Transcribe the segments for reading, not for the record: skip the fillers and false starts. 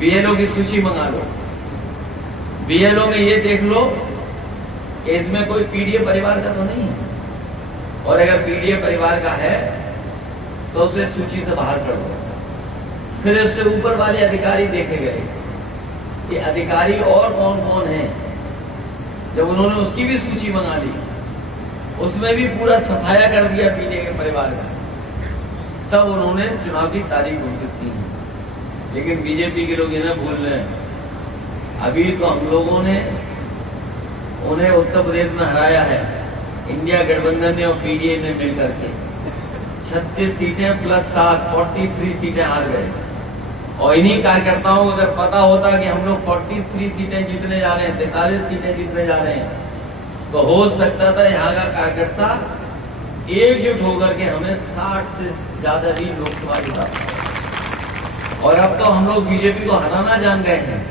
BLO की सूची मंगा लो। बीएलओ में ये देख लो कि इसमें कोई पीडीए परिवार का तो नहीं है, और अगर पीडीए परिवार का है तो उसे सूची से बाहर कर दो। फिर उससे ऊपर वाले अधिकारी देखे गए कि अधिकारी और कौन कौन है। जब उन्होंने उसकी भी सूची मंगा ली, उसमें भी पूरा सफाया कर दिया पीडीए के परिवार का, तब उन्होंने चुनाव की तारीख घोषित की। लेकिन बीजेपी के लोग इन्हें भूल रहे हैं। अभी तो हम लोगों ने उन्हें उत्तर प्रदेश में हराया है, इंडिया गठबंधन ने और पीडीए ने मिलकर के 36 सीटें प्लस 7 43 सीटें हार गए। और इन्हीं कार्यकर्ताओं को अगर पता होता कि हम लोग 43 सीटें जीतने जा रहे हैं, 43 सीटें जीतने जा रहे हैं, तो हो सकता था यहाँ का कार्यकर्ता एकजुट होकर के हमें 60 से ज्यादा भी लोकसभा जिताता। और अब तो हम लोग बीजेपी को हराना जान गए हैं,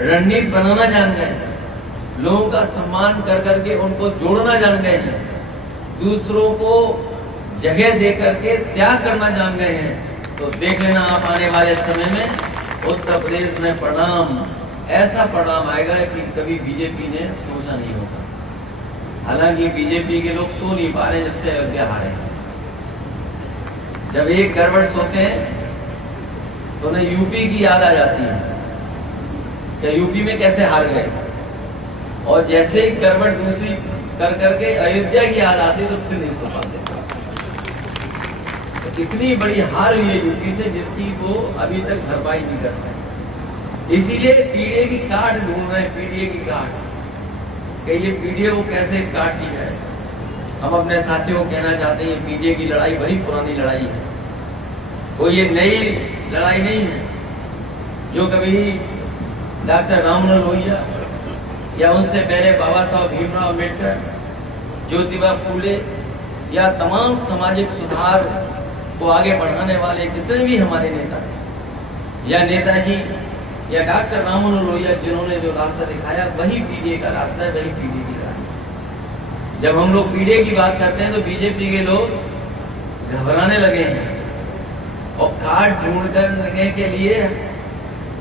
रणनीति बनाना जान गए हैं, लोगों का सम्मान कर करके उनको जोड़ना जान गए हैं, दूसरों को जगह दे करके त्याग करना जान गए हैं। तो देख लेना आप आने वाले समय में उत्तर प्रदेश में परिणाम, ऐसा परिणाम आएगा कि कभी बीजेपी ने सोचा नहीं होगा। हालांकि बीजेपी के लोग सो नहीं पा रहे जब से अयोध्या हारे। जब एक गड़बड़ सोते हैं तो उन्हें यूपी की याद आ जाती है कि यूपी में कैसे हार गए, और जैसे ही गड़बड़ दूसरी कर करके अयोध्या की याद आती तो फिर नहीं सो पाते। तो इतनी बड़ी हार हुई है यूपी से जिसकी वो अभी तक भरपाई नहीं कर पाए। इसीलिए पीडीए की काट ढूंढ रहे हैं, पीडीए की काट, कि ये पीडीए को कैसे काट दी जाए। हम अपने साथियों को कहना चाहते हैं पीडीए की लड़ाई वही पुरानी लड़ाई है, कोई ये नई लड़ाई नहीं है जो कभी डॉक्टर राममनोहर लोहिया या उनसे पहले बाबा साहब भीमराव अम्बेडकर, ज्योतिबा फूले या तमाम सामाजिक सुधार को आगे बढ़ाने वाले जितने भी हमारे नेता हैं, या नेताजी या डॉक्टर राममनोहर लोहिया, जिन्होंने जो रास्ता दिखाया वही पीडीए का रास्ता है, वही पीडीए की राह। जब हम लोग पीडीए की बात करते हैं तो बीजेपी के लोग घबराने लगे हैं और कार्ड ढूंढ करने के लिए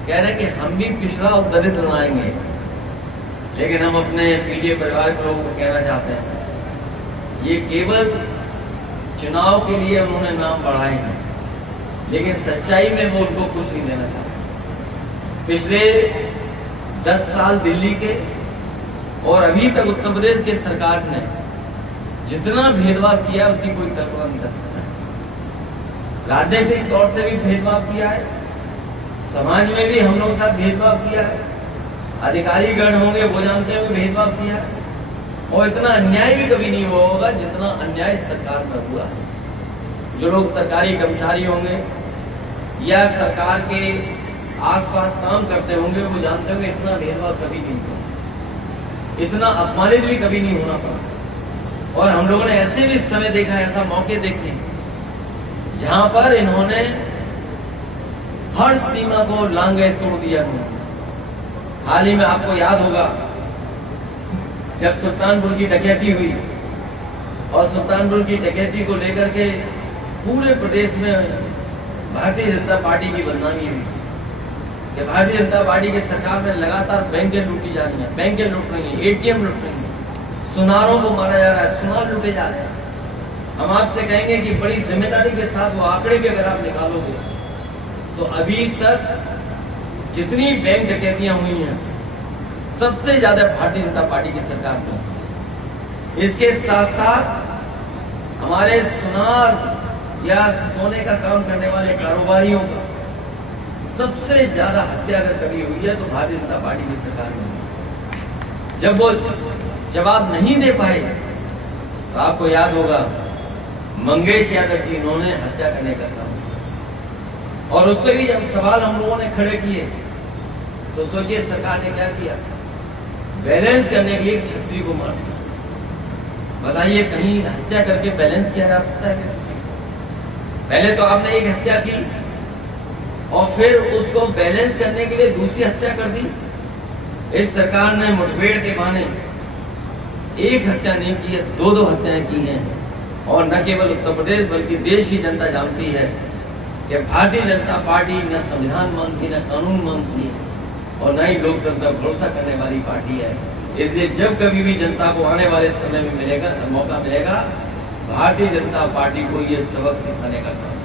कह रहे हैं कि हम भी पिछड़ा और दलित बनाएंगे। लेकिन हम अपने पीडीए परिवार के लोगों को कहना चाहते हैं ये केवल चुनाव के लिए उन्होंने नाम बढ़ाए हैं, लेकिन सच्चाई में वो उनको कुछ नहीं देना चाहते। पिछले 10 साल दिल्ली के और अभी तक उत्तर प्रदेश के सरकार ने जितना भेदभाव किया उसकी कोई कल्पना नहीं कर सकता। राजनीतिक तौर से भी भेदभाव किया है, समाज में भी हम लोगों के साथ भेदभाव किया है, अधिकारी गण होंगे वो जानते हुए भेदभाव किया है, और इतना अन्याय भी कभी नहीं हुआ होगा जितना अन्याय सरकार पर हुआ है। जो लोग सरकारी कर्मचारी होंगे या सरकार के आसपास काम करते होंगे वो जानते होंगे इतना भेदभाव कभी नहीं हुआ, इतना अपमानित भी कभी नहीं होना पड़ा। और हम लोगों ने ऐसे भी समय देखा, ऐसा मौके देखे जहां पर इन्होंने हर सीमा को लांघे तोड़ दिया। हाल ही में आपको याद होगा जब सुल्तानपुर की डकैती हुई, और सुल्तानपुर की डकैती को लेकर के पूरे प्रदेश में भारतीय जनता पार्टी की बदनामी हुई कि भारतीय जनता पार्टी की सरकार में लगातार बैंकें लूटी जा रही हैं, बैंकें लूट रही हैं, एटीएम लूट रही हैं, सुनारों को मारा जा रहा है, सुनार लूटे जा रहे हैं। हम आपसे कहेंगे कि बड़ी जिम्मेदारी के साथ वो आंकड़े भी अगर आप निकालोगे तो अभी तक जितनी बैंक डकैतियां हुई हैं सबसे ज्यादा भारतीय जनता पार्टी की सरकार में। इसके साथ साथ हमारे सुनार या सोने का काम करने वाले कारोबारियों का सबसे ज्यादा हत्या अगर कभी हुई है तो भारतीय जनता पार्टी की सरकार में। जब वो जवाब नहीं दे पाए तो आपको याद होगा मंगेश यादव की इन्होंने हत्या करने का काम, और उस पर भी जब सवाल हम लोगों ने खड़े किए तो सोचिए सरकार ने क्या किया, बैलेंस करने के लिए एक छत्री को मार दिया। बताइए कहीं हत्या करके बैलेंस किया जा सकता है किसी? पहले तो आपने एक हत्या की और फिर उसको बैलेंस करने के लिए दूसरी हत्या कर दी। इस सरकार ने मुठभेड़ के बहाने एक हत्या नहीं की है, 2-2 हत्याएं की हैं। और न केवल उत्तर प्रदेश बल्कि देश की जनता जानती है कि भारतीय जनता पार्टी न संविधान मानती, न कानून मानती और न ही लोकतंत्र पर भरोसा करने वाली पार्टी है। इसलिए जब कभी भी जनता को आने वाले समय में मौका मिलेगा, भारतीय जनता पार्टी को ये सबक सिखाने का काम